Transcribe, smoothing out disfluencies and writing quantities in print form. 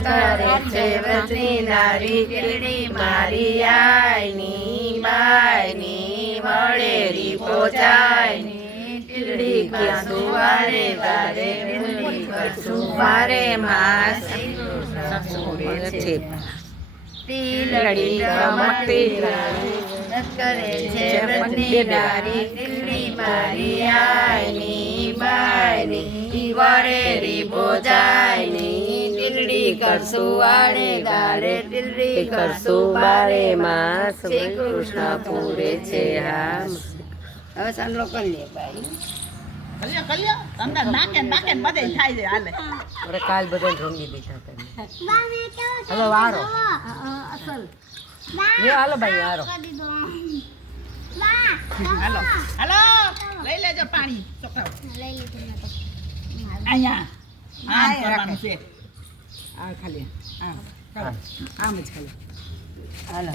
કરે છે વ્રતની નારી તીલડી મારી આયની બાયની મળેરી પોચાયની તીલડી કરશું વારે વારે તીલડી કરશું વારે માસ છે તીલડી રમતી કરે છે વ્રતની નારી તીલડી મારી આયની બાયની વરેરી ભોજાયની તીલડી કરશું વારે ગારે તીલડી કરશું બારે માસ શ્રી કૃષ્ણ પૂરે છે હા હવે સાંભળો કરી લે ભાઈ કલ્યો અંદર નાકે બધે થાય છે હાલે અરે કાલ બધાને રંગી દીધા તમે હલો વારો અસલ હાલો ભાઈ વારો હાલો હાલો લઈ લેજો પાણી છોકરાઓ અહીંયા આમ કરવાનું છે આ ખાલી આમ જ ખાલી હાલો